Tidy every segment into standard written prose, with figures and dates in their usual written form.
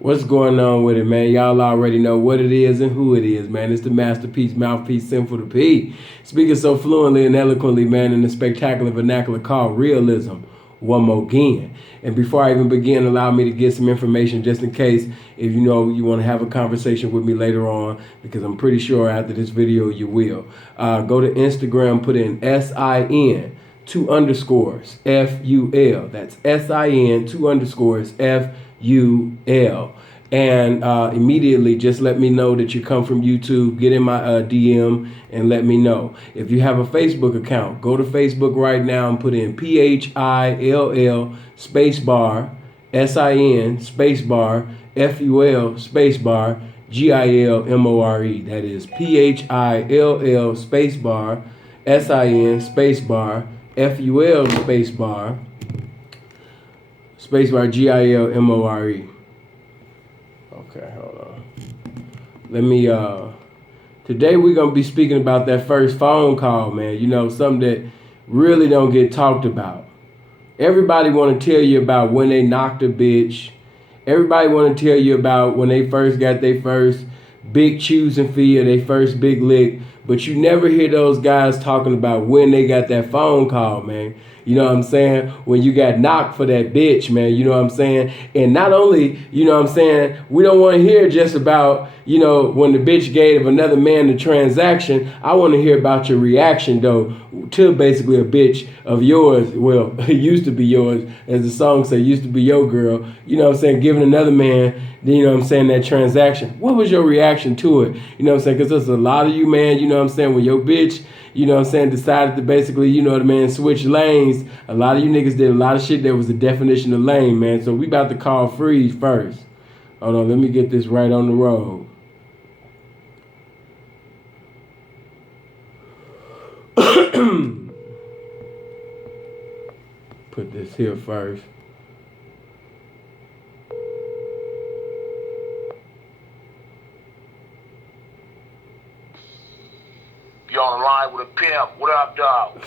What's going on with it, man? Y'all already know what it is and who it is, man. It's the masterpiece, mouthpiece, Sinful to P. Speaking so fluently and eloquently, man, in the spectacular vernacular called realism. One more again. And before I even begin, allow me to get some information just in case if you know you want to have a conversation with me later on, because I'm pretty sure after this video you will. Go to Instagram, put in SIN. 2_FUL. That's SIN 2_FUL. And immediately just let me know that you come from YouTube. Get in my DM and let me know. If you have a Facebook account, go to Facebook right now and put in PHILL spacebar SIN spacebar FUL spacebar GILMORE. That is PHILL spacebar SIN spacebar FUL spacebar GILMORE. Okay, hold on. Let me today we're gonna be speaking about that first phone call, man. You know, something that really don't get talked about. Everybody wanna tell you about when they knocked a bitch. Everybody wanna tell you about when they first got their first big choosing fee or their first big lick. But you never hear those guys talking about when they got that phone call, man. You know what I'm saying? When you got knocked for that bitch, man. You know what I'm saying? And not only, you know what I'm saying, we don't want to hear just about, you know, when the bitch gave another man the transaction. I want to hear about your reaction, though, to basically a bitch of yours. Well, it used to be yours. As the song said, used to be your girl. You know what I'm saying? Giving another man, you know what I'm saying, that transaction. What was your reaction to it? You know what I'm saying? Because there's a lot of you, man, you know what I'm saying, when your bitch, you know what I'm saying, decided to basically, you know what I mean, switch lanes. A lot of you niggas did a lot of shit that was the definition of lame, man. So we about to call Freeze first. Hold on, let me get this right on the road. Put this here first. You on the line with a pimp. What up, dog?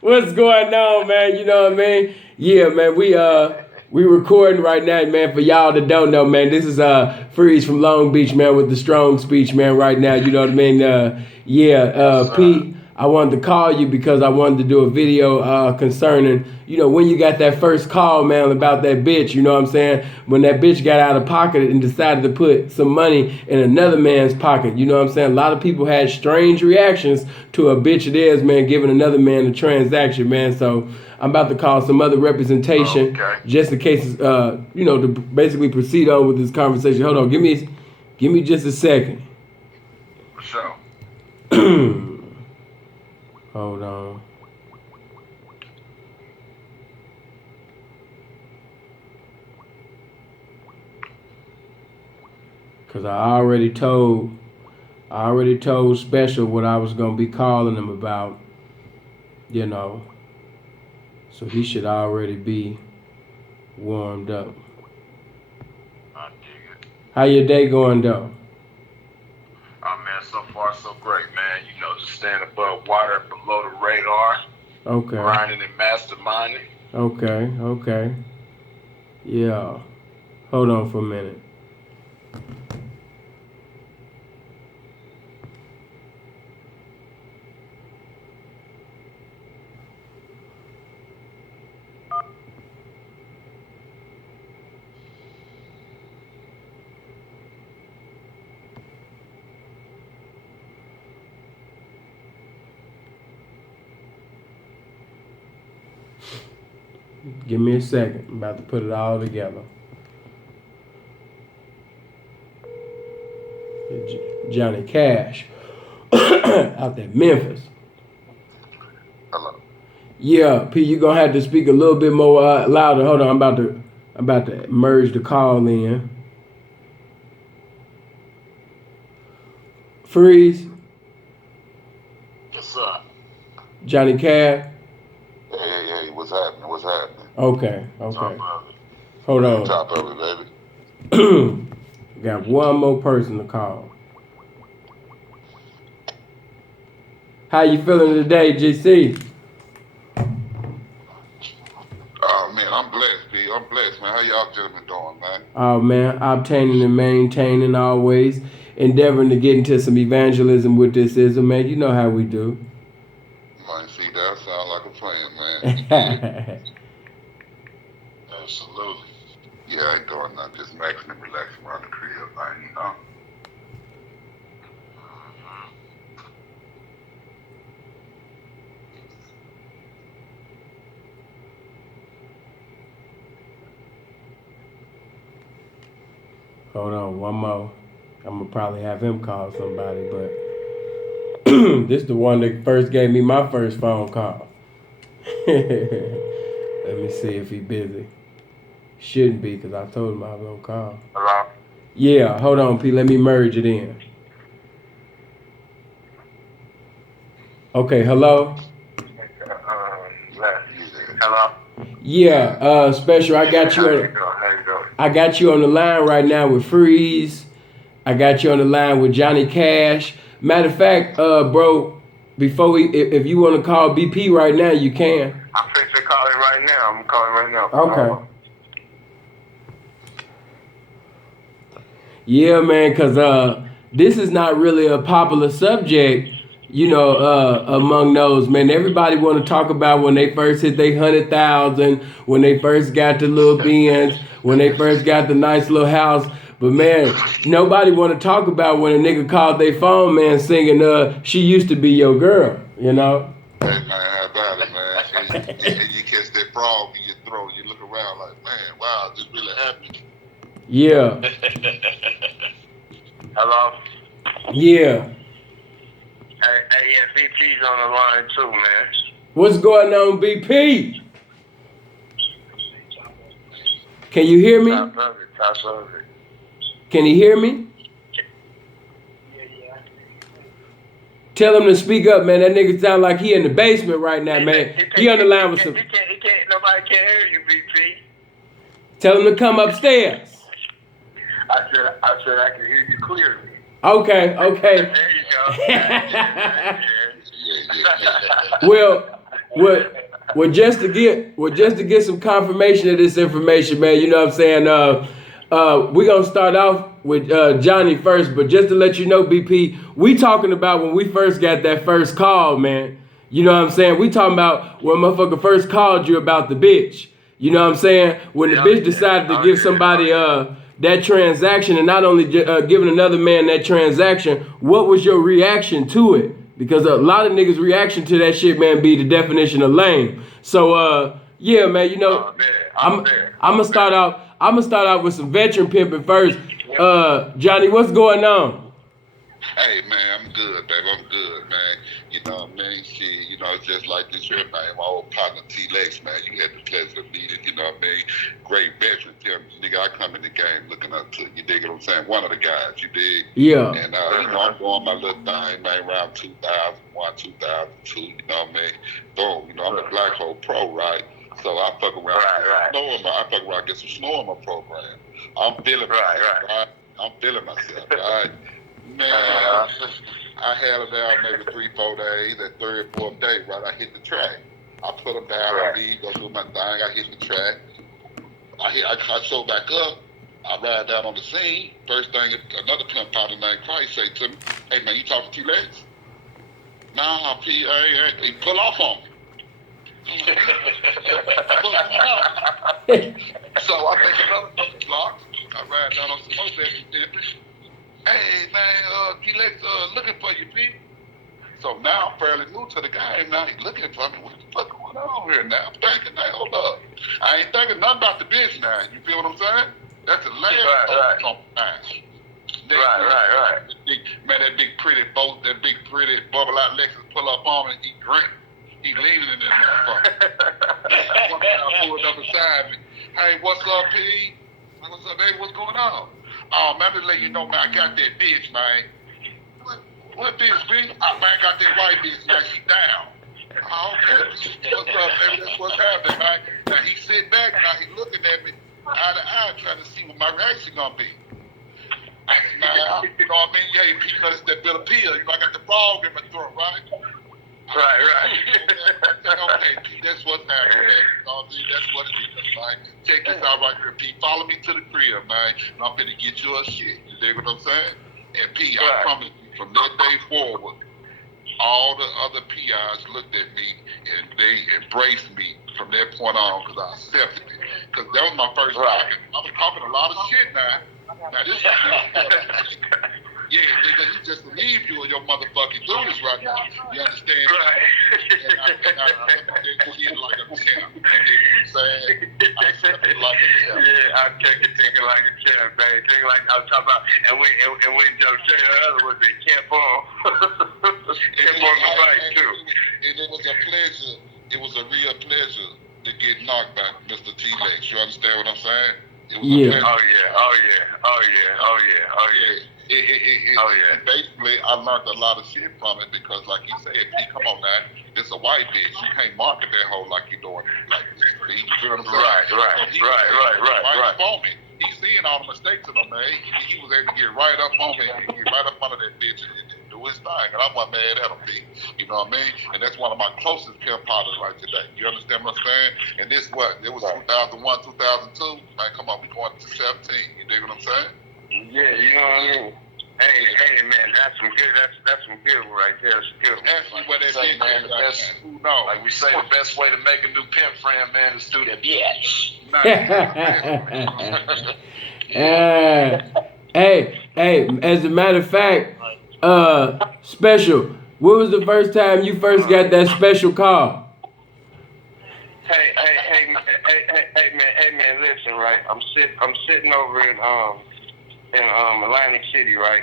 What's going on, man? You know what I mean? Yeah, man, we recording right now, man. For y'all that don't know, man, this is Freeze from Long Beach, man, with the strong speech, man, right now. You know what I mean? Pete, I wanted to call you because I wanted to do a video concerning, you know, when you got that first call, man, about that bitch, you know what I'm saying? When that bitch got out of pocket and decided to put some money in another man's pocket, you know what I'm saying? A lot of people had strange reactions to a bitch of theirs, man, giving another man a transaction, man. So I'm about to call some other representation, just in case, you know, to basically proceed on with this conversation. Hold on, give me just a second. For sure. Hold on. Cause I already told Special what I was gonna be calling him about, you know. So he should already be warmed up. I dig it. How your day going, though? Oh, man, so far so great, man. You know, just staying above water and below the radar. Okay. Grinding and masterminding. Okay. Yeah. Hold on for a minute. Give me a second. I'm about to put it all together. Johnny Cash out there, Memphis. Hello. Yeah, P, you gonna have to speak a little bit more louder. Hold on, I'm about to merge the call in. Freeze. Yes, sir. Johnny Cash. Hey, what's happening? Okay. Top of it. Hold on. Top of it, baby. Got one more person to call. How you feeling today, GC? Oh, man, I'm blessed, B. I'm blessed, man. How y'all gentlemen doing, man? Oh man, obtaining and maintaining always, endeavoring to get into some evangelism with this ism, man. You know how we do. Man, see, that sound like a plan, man. We get it. Absolutely. Yeah, I ain't doing nothing. Just maxing and relaxing around the crib, man, you know. Hold on, one more. I'm gonna probably have him call somebody, but this the one that first gave me my first phone call. Let me see if he busy. Shouldn't be, because I told him I was gonna call. Hello? Yeah, hold on, P. Let me merge it in. Okay, hello? Hello? Yeah, special. I got you How you on. doing? How you doing? I got you on the line right now with Freeze. I got you on the line with Johnny Cash. Matter of fact, bro, before if you want to call BP right now, you can. I'm fixing to call him right now. I'm calling right now. Okay. Yeah, man, cause this is not really a popular subject, among those, man. Everybody want to talk about when they first hit they 100,000, when they first got the little Benz, when they first got the nice little house. But man, nobody want to talk about when a nigga called their phone, man, singing "She Used to Be Your Girl," you know. Hey, man, how about it, man? You catch that frog in your throat. You look around like, man, wow, this really happened. Yeah. Hello? Yeah. Hey, yeah, BP's on the line too, man. What's going on, BP? Can you hear me? Top of it. Can you hear me? Tell him to speak up, man. That nigga sound like he in the basement right now, man. He on the line with some. Nobody can hear you, BP. Tell him to come upstairs. I said I can hear you clearly. Okay. There you go. Well, just to get some confirmation of this information, man. You know what I'm saying? We're gonna start off with Johnny first, but just to let you know, BP, we talking about when we first got that first call, man. You know what I'm saying? We talking about when motherfucker first called you about the bitch. You know what I'm saying? When the bitch decided to give somebody that transaction, and not only giving another man that transaction, what was your reaction to it? Because a lot of niggas' reaction to that shit, man, be the definition of lame. So, yeah, man, I'm gonna start out with some veteran pimping first. Johnny, what's going on? Hey, man, I'm good, baby. I'm good, man. You know what I mean? Shit, it's just like this here, man. My old partner, T-Lex, man. You had the pleasure of meeting, you know what I mean? Great veteran, Tim. Nigga, I come in the game looking up to you, dig what I'm saying? One of the guys, you dig? Yeah. And, I'm doing my little thing, man, around 2001, 2002, you know what I mean? Boom, I'm a Black Hole Pro, right? So I fuck around, I fuck around, get some snow in my program. I'm feeling myself, right? I'm feeling myself, right? Man, I held it down maybe 3-4 days. That third, fourth day, right, I hit the track. I put them down, I leave, go do my thing. I hit the track. I show back up. I ride down on the scene. First thing, another pimp partner named Christ say to me, "Hey man, you talking to T-Lex?" Nah, P, he pull off on me. So I make another fucking block. I ride down on some more pimping. Hey man, T-Lex looking for you, P. So now I'm fairly new to the game. Now he's looking for me. What the fuck going on here now? I'm thinking, now hold up. I ain't thinking nothing about the bitch now. You feel what I'm saying? That's the last on my mind. Right. That big pretty boat, that big pretty bubble out Lexus pull up on me. He grinning. He leaning in that motherfucker. One guy pulled up beside me. Hey, what's up, P? What's up, baby? What's going on? Oh, man, just let you know, man, I got that bitch, man. What bitch, B? Man, got that white bitch, man. She down. Oh, okay. What's up, baby? That's what's happening, man. Now, he sit back, now he looking at me eye to eye, trying to see what my reaction gonna be. Now, you know what I mean? Yeah, it's that bitter pill. I got the frog in my throat, right? Right. Okay, that's what's happening. That's what it is, man. Check this out right here, P. Follow me to the crib, man, and I'm finna get you a shit. You dig what I'm saying? And P, I Right. promise you, from that day forward, all the other PIs looked at me and they embraced me from that point on because I accepted it. Because that was my first Right. time. I was talking a lot of shit now. Now this yeah, nigga, he just believe you in your motherfucking duties right now. You understand? Right. And I did like a champ. You know what I'm saying? I accepted like a champ. Yeah, I take it like a champ, man. Take it like I was talking about, and when Joe said the other was the camp on. Camp on the fight too. And it was a pleasure. It was a real pleasure to get knocked by Mr. T-Lex. You understand what I'm saying? It was a pleasure. Oh yeah. And basically, I learned a lot of shit from it because, like he said, P, come on now, it's a white bitch. You can't market that hoe like you doing it like this. You feel what I'm saying? Right. On me. He's seeing all the mistakes that I made. He was able to get right up on me and get right up under that bitch and do his thing. And I'm not mad at him, P. You know what I mean? And that's one of my closest pimp partners right today. You understand what I'm saying? And this what? It was 2001, 2002. Man, come on, we going to 17. You dig what I'm saying? Yeah, you know what I mean. Hey, man, that's some good one right there. That's good. Ask me what that say, bitch man, is the right best. now. No, Like we say, the best way to make a new pimp friend, man, is through the bitch. Hey, as a matter of fact, Special, when was the first time you first got that special call? Hey, man, listen, right? I'm sitting over in Atlantic City, right?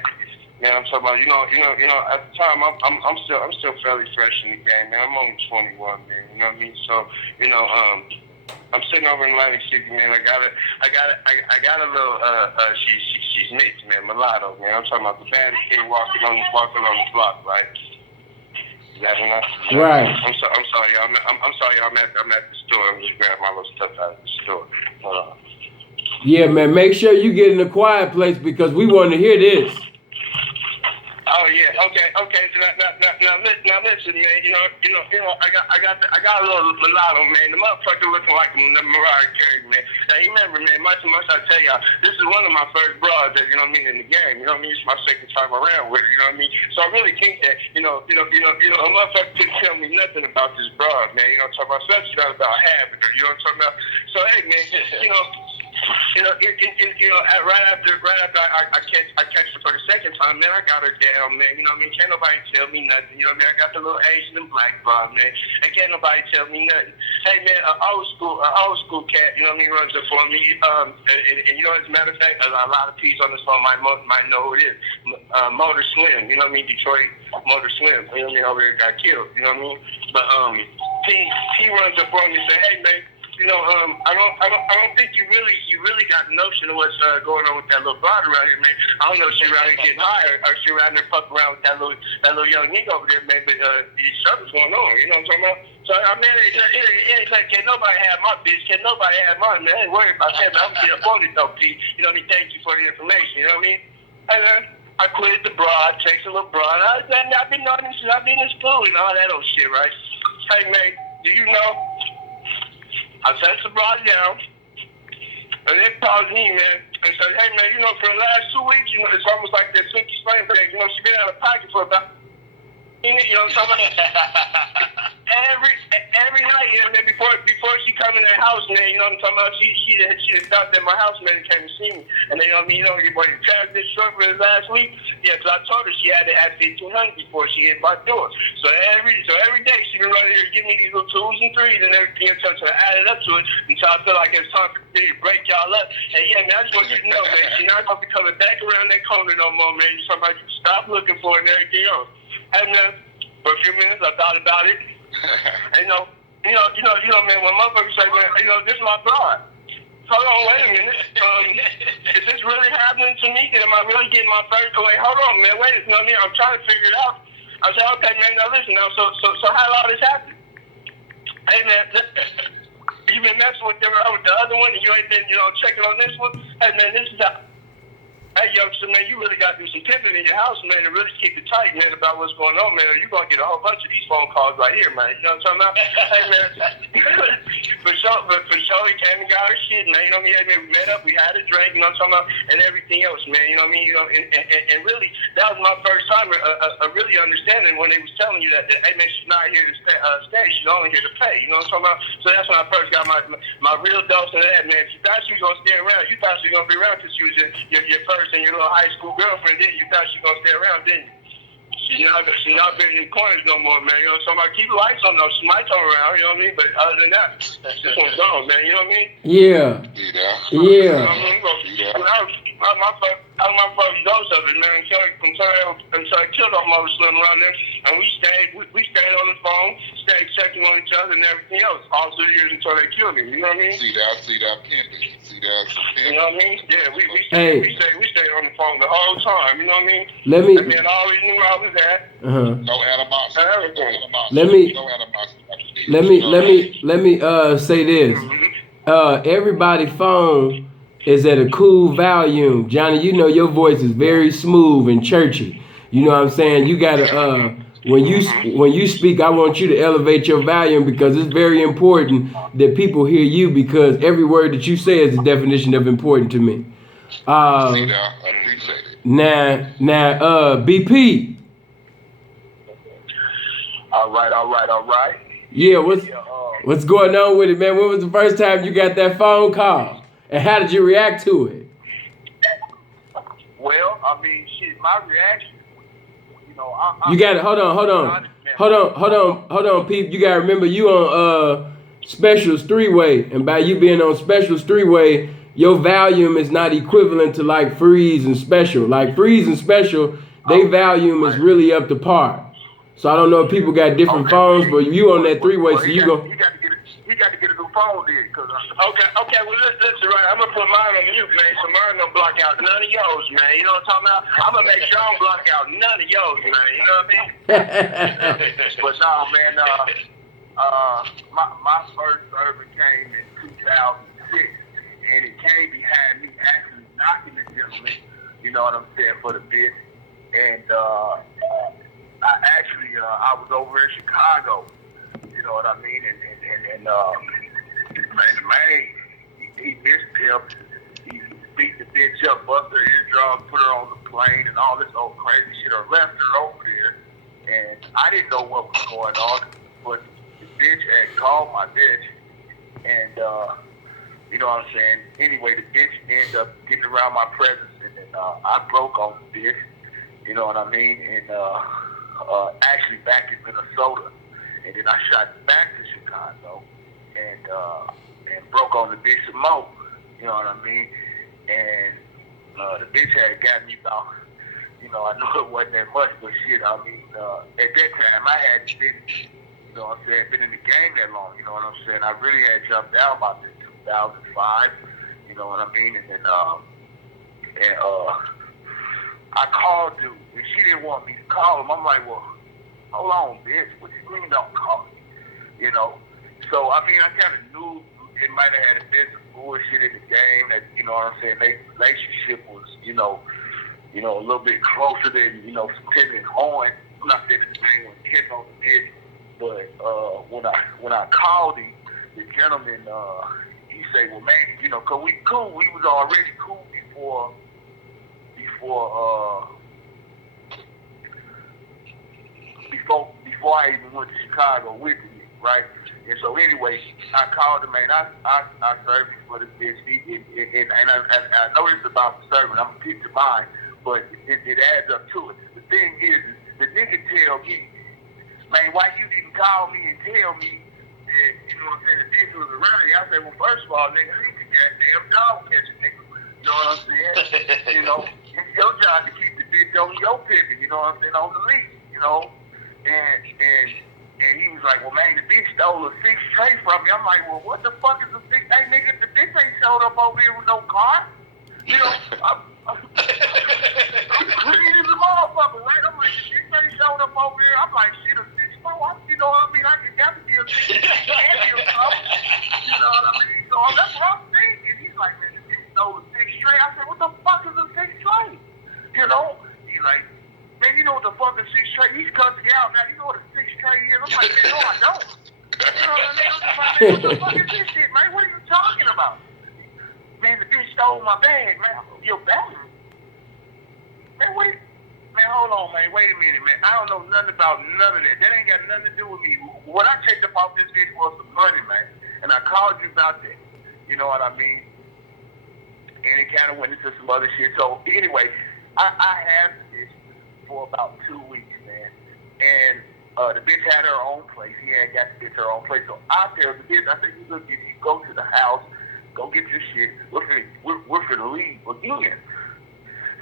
Man, I'm talking about, you know. At the time, I'm still fairly fresh in the game, man. I'm only 21, man. You know what I mean? So, I'm sitting over in Atlantic City, man. I got a little she's mixed, man, mulatto, man. I'm talking about the baddest kid walking on the block, right? Is that enough? Right. I'm sorry, y'all. I'm sorry, y'all. I'm at the store. I'm just grabbing my little stuff out of the store. Hold on. Yeah, man. Make sure you get in a quiet place because we want to hear this. Oh yeah, okay. Now listen, man. I got a little mulatto, man. The motherfucker looking like a Mariah Carey, man. Now you remember, man. Much I tell y'all, this is one of my first broads that in the game. You know what I mean? It's my second time around with it. You know what I mean? So I really think that a motherfucker couldn't tell me nothing about this broad, man. You know what I'm talking about? Especially not about having her. You know what I'm talking about? So hey, man, right after I catch her for the second time, man, I got her down, man. You know what I mean? Can't nobody tell me nothing. You know what I mean? I got the little Asian and black broad, man. And can't nobody tell me nothing. Hey, man, an old school cat, you know what I mean, runs up for me. And as a matter of fact, a lot of people on this phone might know who it is. Motor Slim, you know what I mean? Detroit Motor Slim, you know what I mean? Over there got killed, you know what I mean? But he runs up on me and say, hey, man, I don't think you really got the notion of what's going on with that little broad around here, man. I don't know if she around here getting high or she around there fucking around with that little young nigga over there, man. But something's going on, you know what I'm talking about? So I mean, it ain't like can nobody have my bitch? Can nobody have mine, man? I ain't worried about that, man. I'm gonna get up on it though, P. You know what I mean? Thank you for the information. You know what I mean? And then I quit the broad, takes a little broad. I've been on this, I've been in school and all that old shit, right? Hey, man, do you know? I sat the broad down, and they called me, man, and said, hey, man, for the last 2 weeks, it's almost like that Silky Slam thing. She been out of pocket for about, you know what I'm talking about? Every night, man, before she come in the house, man, you know what I'm talking about? She had thought that my housemate came to see me, and then, your boy Travis this short for his last week. Yeah, because I told her she had to have 1,500 before she hit my door. So every day she been running here giving me these little 2s and 3s and everything until I added up to it until I feel like it's time for me to break y'all up. And yeah, man, I just want you to know, man, she's not gonna be coming back around that corner no more, man. Somebody stop looking for it and everything else. And man, for a few minutes I thought about it. And man, when motherfuckers say, man, this is my broad. Hold on, wait a minute. Is this really happening to me? Am I really getting my first? Wait, hold on, man. Wait, you know what I mean? I'm trying to figure it out. I said, okay, man. Now listen, now. So how all this happened? Hey, man, you been messing with the other one, and you ain't been, checking on this one. Hey, man, this is how. Hey, youngster, man, you really got to do some pimping in your house, man, and really keep it tight, man, about what's going on, man, or you're going to get a whole bunch of these phone calls right here, man. You know what I'm talking about? Hey, man, for sure, he came and got our shit, man. You know what I mean? Hey, man, we met up, we had a drink, you know what I'm talking about, and everything else, man. You know what I mean? You know, and really, that was my first time really understanding when they was telling you that hey, man, she's not here to stay, she's only here to pay. You know what I'm talking about? So that's when I first got my real dose of that, man. If you thought she was going to stay around, you thought she was going to be around because she was your first and your little high school girlfriend, didn't you? You thought she was going to stay around, didn't you? She not been in the corners no more, man. You know, so I keep the lights on though. She might come around, you know what I mean? But other than that, this one's gone, man. You know what I mean? Yeah. You Yeah. know what I mean? That was my first dose of it, man. Until I killed all my slim around there, and we stayed on the phone, stayed checking on each other and everything else all through the years until they killed me. You know what I mean? See that pimping. See that pimping. You know what I mean? Yeah, we stayed on the phone the whole time. You know what I mean? Let me. That man always knew I was at. No animosity. No animosity. Let me. No animosity. Let me say this. Everybody phone is at a cool volume. Johnny, you know your voice is very smooth and churchy. You know what I'm saying? You gotta when you speak, I want you to elevate your volume because it's very important that people hear you because every word that you say is a definition of important to me. See that? I appreciate it. Now, BP. All right. Yeah, what's going on with it, man? When was the first time you got that phone call? And how did you react to it? Well, I mean, shit, my reaction, you know, you got it. Hold on, Pete. You gotta remember you on Specials 3-way, and by you being on Specials 3-way, your volume is not equivalent to like Freeze and Special. Like Freeze and Special, they volume is really up to par. So I don't know if people got different phones, but you on that 3-way, so you go. He got to get a new phone then, cause okay. Well, listen, right. I'm gonna put mine on mute, man. So mine don't block out none of yours, man. You know what I'm talking about? I'm gonna make sure I don't block out none of yours, man. You know what I mean? But no, man. My first service came in 2006, and it came behind me actually knocking the gentleman. You know what I'm saying, for the bit, and I was over in Chicago. You know what I mean? And man, he missed Pimps. He beat the bitch up, busted her eardrum, put her on the plane, and all this old crazy shit. I left her over there, and I didn't know what was going on, but the bitch had called my bitch, and you know what I'm saying? Anyway, the bitch ended up getting around my presence, and then I broke on the bitch. You know what I mean? And actually back in Minnesota. And then I shot back to Chicago and broke on the bitch some more. You know what I mean? And the bitch had got me about, you know, I know it wasn't that much, but shit, I mean, at that time I hadn't been, you know what I'm saying, been in the game that long, you know what I'm saying? I really had jumped out about this 2005, you know what I mean? And then, I called dude, and she didn't want me to call him. I'm like, well, hold on, bitch. What you mean don't call me? You know? So, I mean, I kind of knew it might have had been some bullshit in the game that, you know what I'm saying, their relationship was, you know, a little bit closer than, you know, some Tim and Horn. I'm not saying the name was Tim on the bitch, but when I called him, the gentleman, he said, well, man, you know, because we cool. We was already cool before I even went to Chicago with him, right? And so anyway, I called him, man. I served him for the bitch, and I know it's about the serving. I'm gonna keep to mine, but it adds up to it. The thing is, the nigga tell me, man, why you didn't call me and tell me that, you know what I'm saying, the bitch was around here? I said, well, first of all, nigga, I ain't the goddamn dog catching nigga. You know what I'm saying? You know, it's your job to keep the bitch on your pivot, you know what I'm saying, on the leash, you know? And he was like, well, man, the bitch stole a 6 tray from me. I'm like, well, what the fuck is a 6? Hey, nigga, the bitch ain't showed up over here with no car. You know, I'm clean as a motherfucker, right? I'm like, the bitch ain't showed up over here. I'm like, shit, a 6'4", you know what I mean? I could definitely be a 6'4", you know what I mean? So that's what I'm thinking. He's like, man, the bitch stole a 6 tray. I said, what the fuck is a 6 tray? out now. You know what a 6K is? I'm like, man, no, I don't. You know what I mean? I'm just like, man, what the fuck is this shit, man? What are you talking about? Man, the bitch stole my bag, man. Your bag? Man, wait. Man, hold on, man. Wait a minute, man. I don't know nothing about none of that. That ain't got nothing to do with me. What I checked up off this bitch was some money, man. And I called you about that. You know what I mean? And it kind of went into some other shit. So, anyway, I had this for about 2 weeks, man. And the bitch had her own place. He had got the bitch her own place. So I tell the bitch, I said, you look, if you go to the house, go get your shit. We're finna leave again.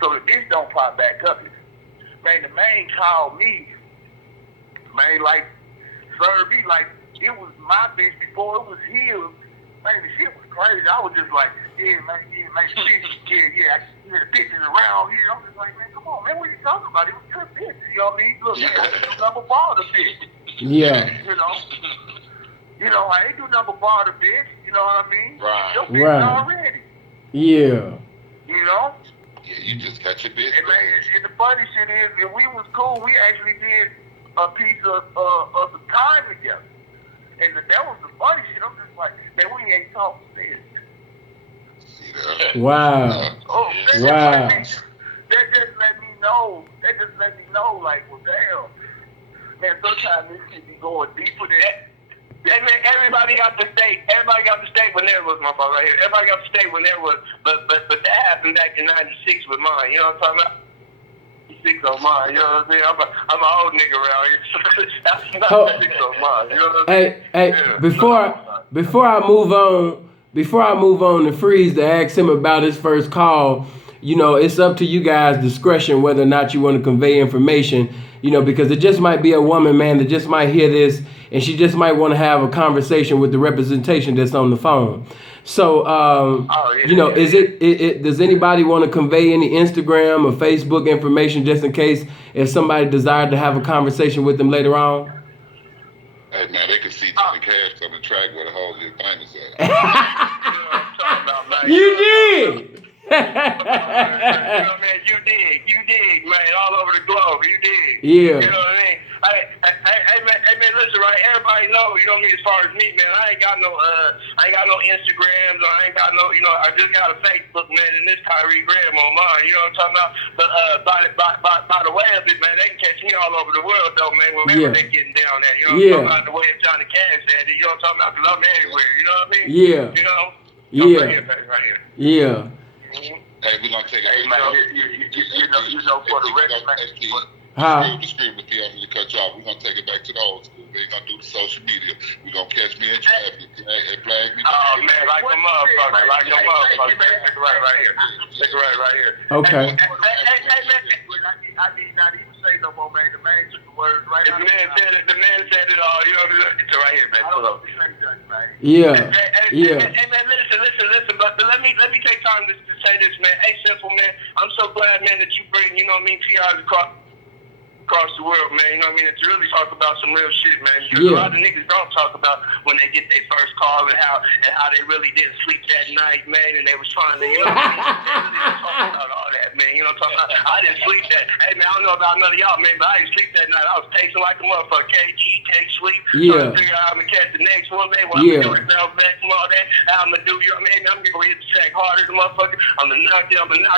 So the bitch don't pop back up. Man, the man called me. Man, like, served me like it was my bitch before it was his. Man, the shit was crazy. I was just like, yeah, man, yeah, I see the bitches around here. I'm just like, man, come on, man, what are you talking about? It was good bitch. You know what I mean? Look, man, I ain't do nothing but bother bitch. Yeah. You know, I ain't do nothing but bother bitch. You know what I mean? Right. Your bitch already. Yeah. You know? Yeah, you just got your bitch. And man, and the funny shit is, if we was cool, we actually did a piece of some time together. And that was the funny shit. I'm just like, man, we ain't talking this. Wow. Oh, Wow. That just let me know. That just let me know, like, well, damn. Man, sometimes this shit be going deeper than that. Hey, man, everybody got to stay when there was, my fault right here. Everybody got to stay when there was, but that happened back in '96 with mine. You know what I'm talking about? 6 on mine, you know what I'm saying? I'm an old nigga around here. That's not 6 on mine, you know what I'm saying? Hey, Yeah. before I move on to Freeze to ask him about his first call, you know, it's up to you guys' discretion whether or not you want to convey information, you know, because it just might be a woman, man, that just might hear this and she just might want to have a conversation with the representation that's on the phone. So, you know, does anybody want to convey any Instagram or Facebook information just in case if somebody desired to have a conversation with them later on? Hey, man, they can see Johnny Cash on the track where the whole thing is at. You know what I'm talking about, man. You did! You know, man, you dig, man, all over the globe, you dig. Yeah. You know what I mean? Hey, man, listen, right? Everybody know, you know what I mean. As far as me, man, I ain't got no Instagrams, or I ain't got no, you know, I just got a Facebook, man, and this Kyrie Graham on mine. You know what I'm talking about? But by the way of it, man, they can catch me all over the world, though, man. Wherever they getting down there, you know what I'm talking about? The way Johnny Cash said it, you know what I'm talking about? Because I'm everywhere, you know what I mean? Yeah. You know? Right here. Yeah. Hey, we're gonna take it. Hey, man, you know, for the record, man. Excuse me, P. I'm gonna cut you off. We're gonna take it back to the old school. We ain't gonna do the social media. We're gonna catch me in traffic and flag me. Oh, man, like a motherfucker. Like a motherfucker. Take it right here. Take it right here. Okay. Hey, man. I need not even say no more, man. The man took the words right out. The man said it all. You know, it's right here, man. Pull up. Yeah. Hey, man, listen. But let me take time to say this, man. Hey, Simple, man. I'm so glad, man, that you bring, you know what I mean, PRs across the world, man. You know what I mean? To really talk about some real shit, man. Because a lot of niggas don't talk about when they get their first call and how they really didn't sleep that night, man, and they was trying to, you know what I mean? They really didn't talk about all that, man. You know what I'm talking about? I didn't sleep that. Hey, man, I don't know about none of y'all, man, but I didn't sleep that night. I was pacing like a motherfucker. Can't eat, can't sleep. Trying to figure out how I'm going to catch the next one, man. What I'm going to do is bounce back from all that. How I'm going to do, you know what I mean? I'm going to hit the track harder than motherfucker. I'm going to knock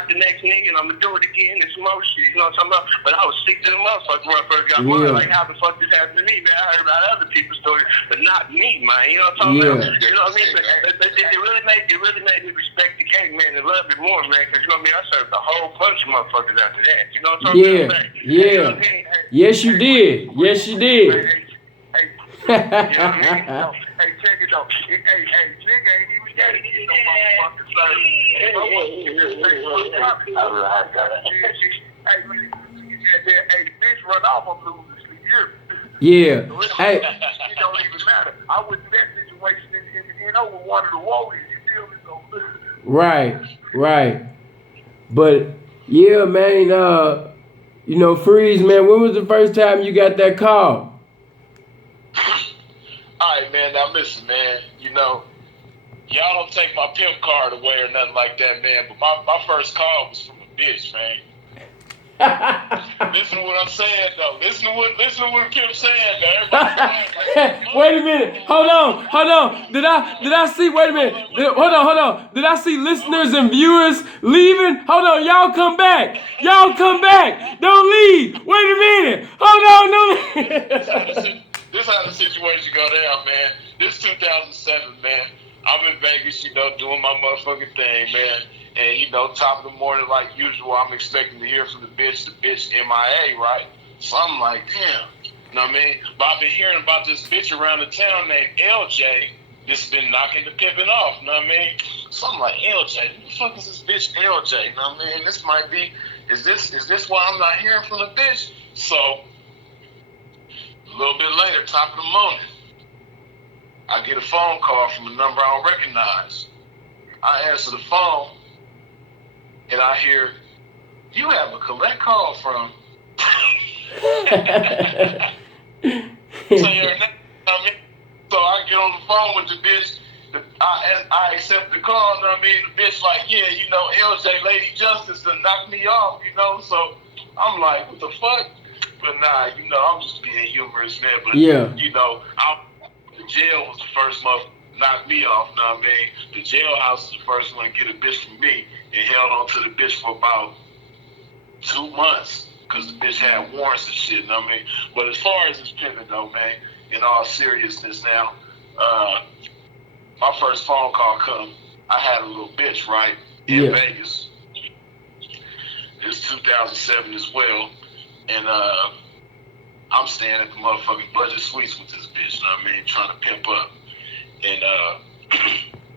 the next nigga, and I'm going to do it again and some more shit. You know what I'm talking about? But I was sick to the motherfucker when I first got mine. Like, how the fuck this happened to me, man? I heard about other people's stories, but not me, man. You know what I'm talking about? You know what I mean? It really made me respect the game, man, and love it more, man, because, you know what I mean? I served a whole bunch of motherfuckers after that. You know what I'm talking about? Yeah. You know what I mean? Yes, you did. Yes, you did. Hey, you know what I mean? No, hey, check it out. Hey, nigga ain't even got to get no motherfucking service. Hey, bitch, run off, I'm losing sleep here. Yeah. Hey. It don't even matter. I was in that situation and over one of the warriors. You feel me? So, Right. But yeah, man. You know, Freeze, man. When was the first time you got that call? Alright, man, now listen, man, you know, y'all don't take my pimp card away or nothing like that, man, but my first call was from a bitch, man. Listen to what I'm saying, though. Listen to what Pimp saying, though. Everybody, Wait a minute. Hold on. Did I see? Wait a minute. Hold on. Did I see listeners and viewers leaving? Hold on. Y'all come back. Don't leave. Wait a minute. Hold on. Don't leave. This how the situation go down, man. This 2007, man. I'm in Vegas, doing my motherfucking thing, man. And, top of the morning, like usual, I'm expecting to hear from the bitch MIA, right? So I'm like, damn. You know what I mean? But I've been hearing about this bitch around the town named LJ. This has been knocking the pimping off, you know what I mean? So I'm like, LJ, who the fuck is this bitch LJ? You know what I mean? This might be, is this why I'm not hearing from the bitch? So, a little bit later, top of the morning, I get a phone call from a number I don't recognize. I answer the phone, and I hear, you have a collect call from. So I get on the phone with the bitch. I accept the call, you know what I mean? The bitch like, yeah, LJ, Lady Justice, to knock me off, So I'm like, what the fuck? But nah, I'm just being humorous, man. But, Yeah. The jail was the first month knock me off, you know what I mean? The jailhouse was the first one to get a bitch from me and held on to the bitch for about 2 months because the bitch had warrants and shit, you know what I mean? But as far as this pimping though, man, in all seriousness now, my first phone call come, I had a little bitch, right, in Vegas. It's 2007 as well, and I'm staying at the motherfucking Budget Suites with this bitch, you know what I mean, trying to pimp up. And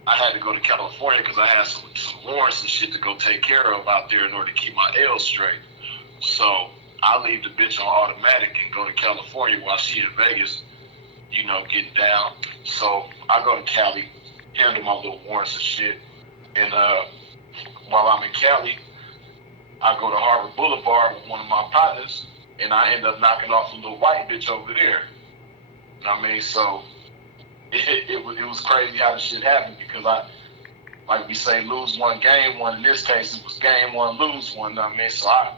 I had to go to California because I had some warrants and shit to go take care of out there in order to keep my L straight. So I leave the bitch on automatic and go to California while she in Vegas, getting down. So I go to Cali, handle my little warrants and shit. And while I'm in Cali, I go to Harvard Boulevard with one of my partners, and I end up knocking off a little white bitch over there. You know what I mean? So it was crazy how this shit happened because like we say, lose one, gain one. In this case, it was gain one, lose one. You know what I mean? So I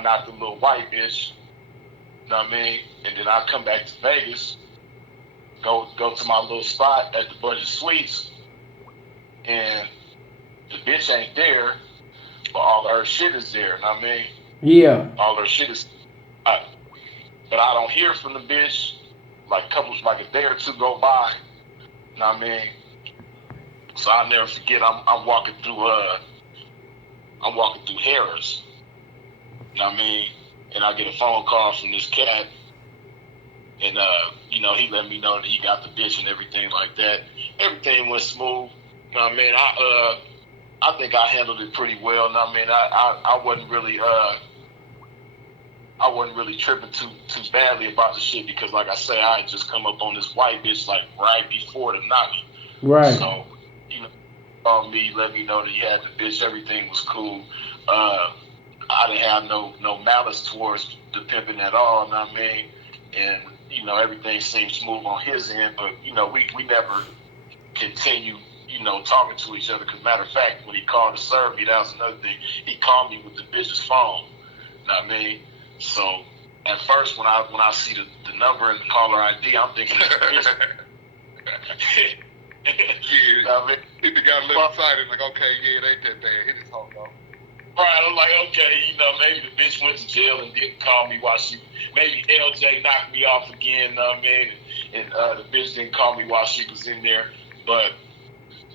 knocked a little white bitch. You know what I mean? And then I come back to Vegas, go to my little spot at the Budget Suites, and the bitch ain't there, but all of her shit is there. You know what I mean? Yeah. All her shit is. But I don't hear from the bitch. Like a day or two go by. You know what I mean? So I'll never forget. I'm walking through Harris. You know what I mean? And I get a phone call from this cat, and he let me know that he got the bitch and everything like that. Everything went smooth. You know what I mean? I think I handled it pretty well. You know what I mean? I wasn't really tripping too badly about the shit because, like I say, I had just come up on this white bitch like right before the knocking. Right. So, called me, let me know that he had the bitch. Everything was cool. I didn't have no malice towards the pimping at all. You know what I mean? And everything seemed smooth on his end, but we never continued. Talking to each other. Because matter of fact, when he called to serve me, that was another thing. He called me with the bitch's phone. You know what I mean? So at first, when I see the number and the caller ID, I'm thinking, yeah, I mean, he got a little excited, like, okay, yeah, it ain't that bad. He just hold on. Right, I'm like, okay, maybe the bitch went to jail and didn't call me maybe LJ knocked me off again, you know what I mean? And the bitch didn't call me while she was in there, but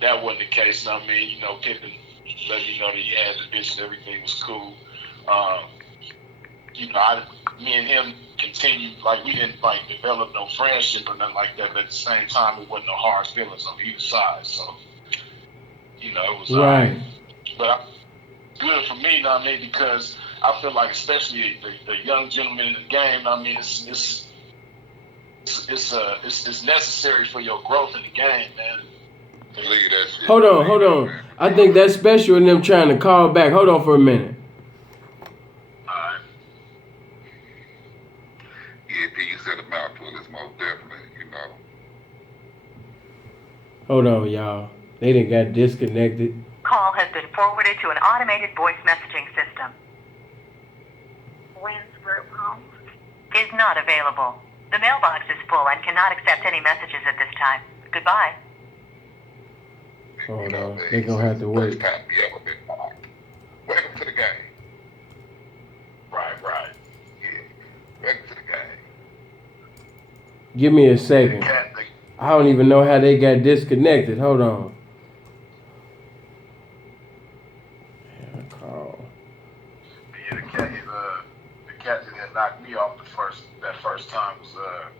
that wasn't the case, you know what I mean? Pimpin' let me know that he had the bitch and everything was cool. Me and him continued, like, we didn't, like, develop no friendship or nothing like that, but at the same time, it wasn't no hard feelings on either side, so, it was right. But good for me, you know what I mean, because I feel like, especially the young gentleman in the game, you know what I mean, it's necessary for your growth in the game, man. Leave that shit. Hold on. Man. I think that's special in them trying to call back. Hold on for a minute. Alright. Yeah, P, you said a mouthful. It's most definitely, Hold on, y'all. They done got disconnected. Call has been forwarded to an automated voice messaging system. Is not available. The mailbox is full and cannot accept any messages at this time. Goodbye. Hold on. They're going to have to wait. Welcome to the game. Right. Yeah. Welcome to the game. Give me a second. Cat, I don't even know how they got disconnected. Hold on. the cat that had knocked me off that first time was a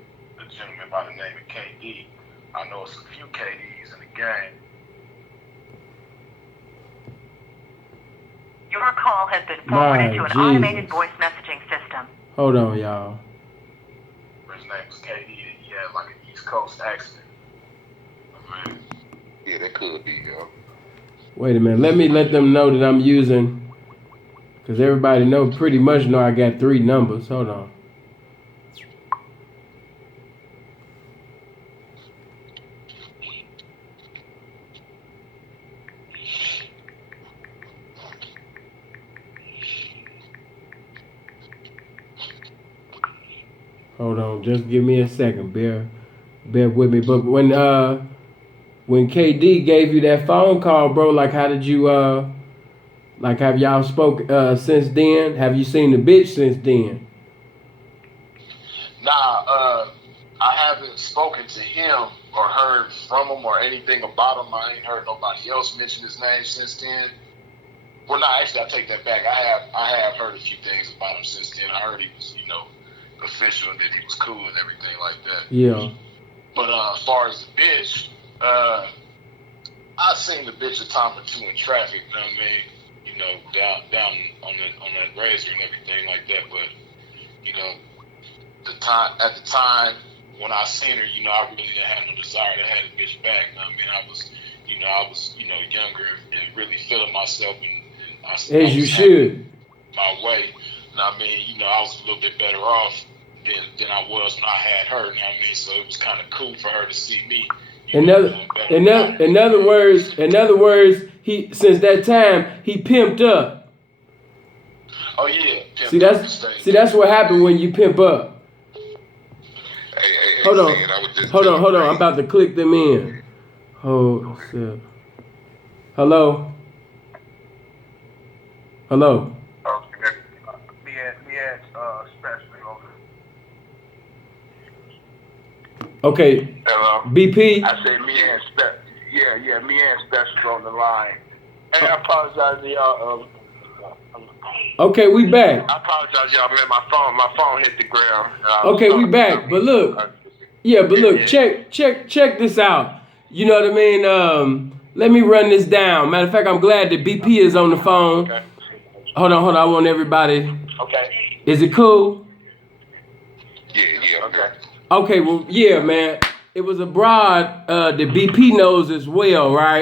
gentleman by the name of KD. I know it's a few KDs in the game. Your call has been forwarded to an automated voice messaging system. Hold on, y'all. His name was KD. He had like an East Coast accent. Yeah, that could be, yo. Wait a minute. Let them know that I'm using, because everybody pretty much know I got 3 numbers. Hold on. Hold on, just give me a second, bear with me. But when KD gave you that phone call, bro, like how did you like have y'all spoke since then? Have you seen the bitch since then? Nah, I haven't spoken to him or heard from him or anything about him. I ain't heard nobody else mention his name since then. Well, no, actually, I take that back. I have heard a few things about him since then. I heard he was, official and that he was cool and everything like that. Yeah. But as far as the bitch, I seen the bitch a time or two in traffic. You know what I mean? Down on that razor and everything like that. But at the time when I seen her, I really didn't have no desire to have the bitch back. You know what I mean? I was younger and really feeling myself and as you should. My way. You know what I mean? I was a little bit better off than I was when I had her. You know what I mean? So it was kind of cool for her to see me. In other words, he since that time he pimped up. Oh yeah. See that's what happened when you pimp up. Hey, hold on. Hold on. I'm about to click them in. Oh shit. Hello. Okay. Hello. BP. I say me and Special's on the line. Hey, I apologize to y'all. Okay, we back. I apologize, y'all. Man, my phone hit the ground. Okay, we back. But look, check this out. You know what I mean? Let me run this down. Matter of fact, I'm glad that BP is on the phone. Okay. Hold on. I want everybody. Okay. Is it cool? Yeah. Okay. Okay, well, yeah, man. It was a broad that BP knows as well, right?